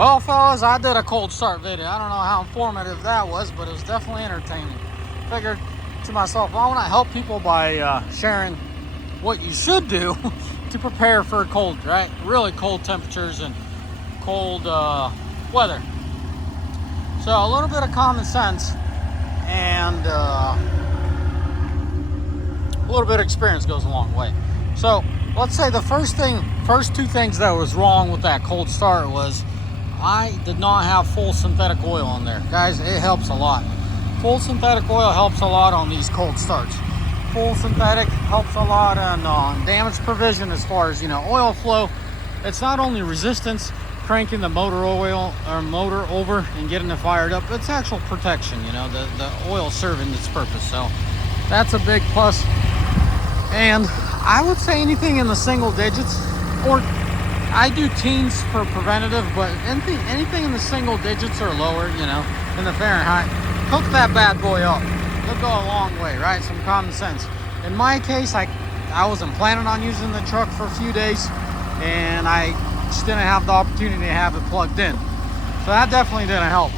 Well, fellas, I did a cold start video. I don't know how informative that was, but it was definitely entertaining. Figured to myself, I want to help people by sharing what you should do to prepare for cold, right? Really cold temperatures and cold weather. So a little bit of common sense and a little bit of experience goes a long way. So let's say the first two things that was wrong with that cold start was I did not have full synthetic oil in there. Guys, it helps a lot. Full synthetic oil helps a lot on these cold starts. Full synthetic helps a lot on damage prevention as far as, oil flow. It's not only resistance, cranking the motor oil or motor over and getting it fired up. It's actual protection, the oil serving its purpose. So that's a big plus. And I would say anything in the single digits, or I do teens for preventative, but anything in the single digits or lower, in the Fahrenheit, hook that bad boy up. It'll go a long way, right? Some common sense. In my case, I wasn't planning on using the truck for a few days, and I just didn't have the opportunity to have it plugged in. So that definitely didn't help.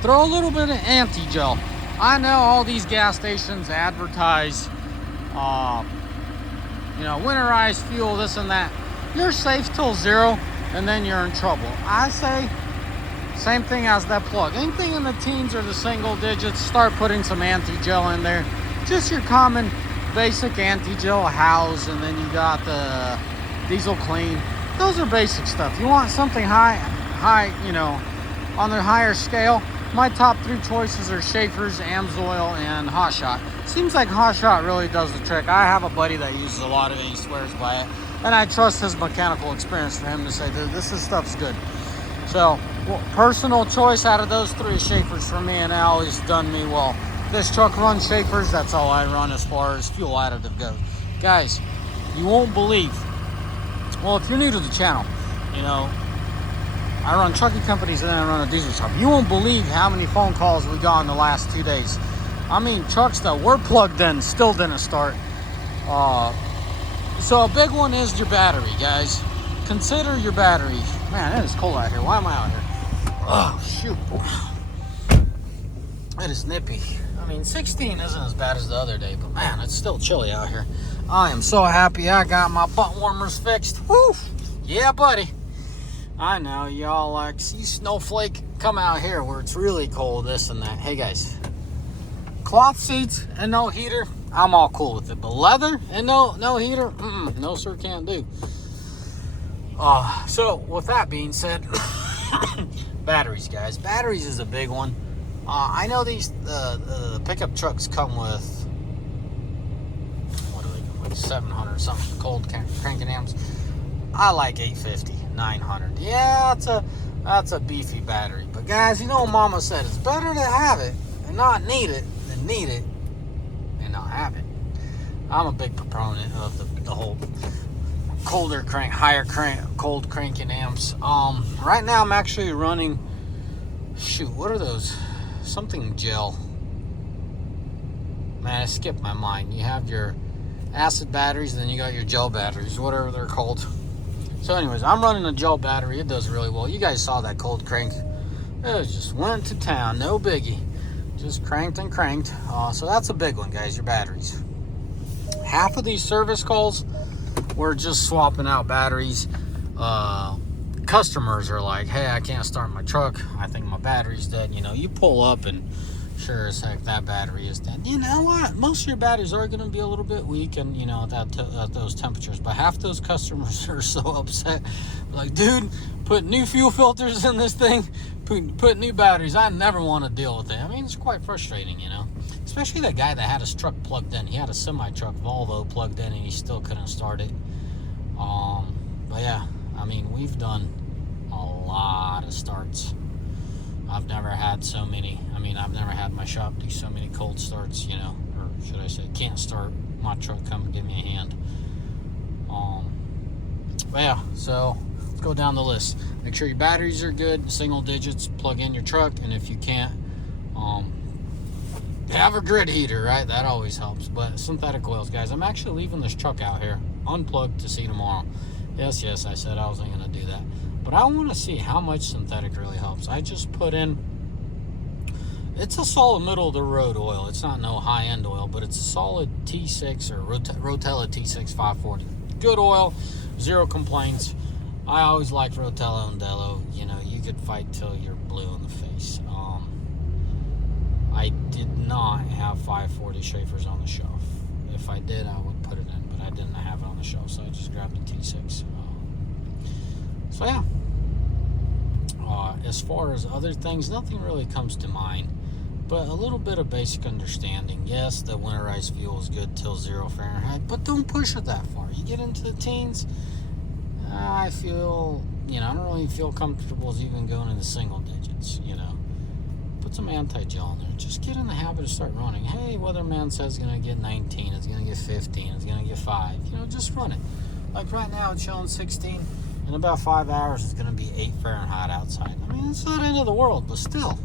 Throw a little bit of anti-gel. I know all these gas stations advertise, winterized fuel, this and that. You're safe till 0, and then you're in trouble. I say same thing as that plug. Anything in the teens or the single digits, start putting some anti-gel in there. Just your common basic anti-gel house, and then you got the diesel clean. Those are basic stuff. You want something high, on the higher scale. My top 3 choices are Schaefer's, AMSOIL, and Hot Shot. Seems like Hot Shot really does the trick. I have a buddy that uses a lot of it. He swears by it. And I trust his mechanical experience for him to say, dude, stuff's good. So, personal choice out of those 3 is Schaefer's for me, and it always done me well. This truck runs Schaefer's. That's all I run as far as fuel additive goes. Guys, you won't believe. Well, if you're new to the channel, I run trucking companies and then I run a diesel shop. You won't believe how many phone calls we got in the last 2 days. I mean, trucks that were plugged in still didn't start. So a big one is your battery, guys. Consider your battery. Man, it is cold out here. Why am I out here? Oh, shoot. It is nippy. I mean, 16 isn't as bad as the other day, but man, it's still chilly out here. I am so happy I got my butt warmers fixed. Woo! Yeah, buddy. I know, y'all like, see snowflake, come out here where it's really cold, this and that. Hey, guys. Cloth seats and no heater, I'm all cool with it. But leather and no heater, no sir, can't do. So with that being said, batteries, guys. Batteries is a big one. I know these the pickup trucks come with, what do they come with, 700 something cold cranking amps. I like 850, 900. Yeah, that's a beefy battery. But guys, you know what Mama said? It's better to have it and not need it than need it and not have it. I'm a big proponent of the whole colder crank, cold cranking amps. Right now I'm actually running, what are those? Something gel. Man, I skipped my mind. You have your acid batteries, and then you got your gel batteries, whatever they're called. So anyways, I'm running a gel battery. It does really well. You guys saw that cold crank. It just went to town. No biggie. Just cranked and cranked. So that's a big one, guys, your batteries. Half of these service calls, we're just swapping out batteries. Customers are like, hey, I can't start my truck. I think my battery's dead. You pull up and sure as heck that battery is dead. You know what? Most of your batteries are going to be a little bit weak and, at those temperatures. But half those customers are so upset. Like, dude, put new fuel filters in this thing. Put new batteries. I never want to deal with it. I mean, it's quite frustrating, Especially that guy that had his truck plugged in. He had a semi-truck Volvo plugged in and he still couldn't start it. But yeah, I mean, we've done a lot of starts. I've never had so many. I mean, I've never had my shop do so many cold starts, or should I say, can't start my truck, come and give me a hand. But yeah, so let's go down the list. Make sure your batteries are good, single digits, plug in your truck, and if you can't, have a grid heater, right? That always helps. But synthetic oils, guys, I'm actually leaving this truck out here unplugged to see tomorrow. Yes, I said I wasn't going to do that. But I want to see how much synthetic really helps. I just put in, it's a solid middle of the road oil. It's not no high end oil, but it's a solid T6 or Rotella T6 540. Good oil, zero complaints. I always liked Rotella and Delo. You know, you could fight till you're blue in the face. I did not have 540 Schaefer's on the shelf. If I did, I would put it in, but I didn't have it on the shelf, so I just grabbed the T6. So yeah. As far as other things, nothing really comes to mind, but a little bit of basic understanding. Yes, the winterized fuel is good till 0 Fahrenheit, but don't push it that far. You get into the teens, I feel, you know, I don't really feel comfortable as even going into single digits, you know. Put some anti-gel in there. Just get in the habit of start running. Hey, weatherman says it's going to get 19, it's going to get 15, it's going to get 5. You know, just run it. Like right now, it's showing 16. In about 5 hours, it's going to be 8 Fahrenheit outside. I mean, it's not the end of the world, but still.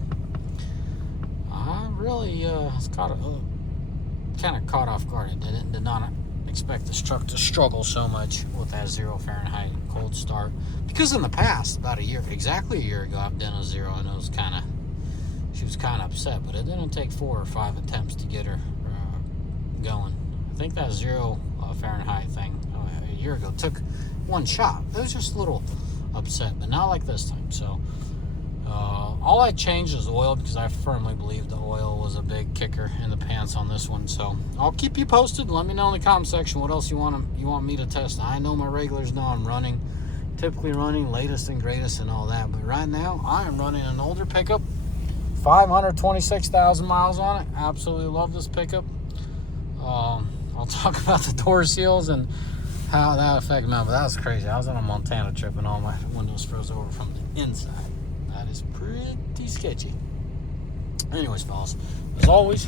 I really was kind of caught off guard. I did not expect this truck to struggle so much with that 0 Fahrenheit cold start. Because in the past, about exactly a year ago, I've done a 0, and she was kind of upset, but it didn't take 4 or 5 attempts to get her going. I think that 0 Fahrenheit thing a year ago took one shot. It was just a little upset, but not like this time. So all I changed is oil, because I firmly believe the oil was a big kicker in the pants on this one. So I'll keep you posted. Let me know in the comment section what else you want me to test. I know my regulars know I'm typically running latest and greatest and all that, but right now I am running an older pickup, 526,000 miles on it. Absolutely love this pickup. I'll talk about the door seals and how that affected me, but that was crazy. I was on a Montana trip and all my windows froze over from the inside. That is pretty sketchy. Anyways, fellas, as always,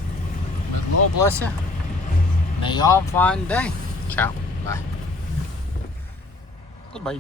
may the Lord bless you. May y'all have a fine day. Ciao. Bye. Goodbye.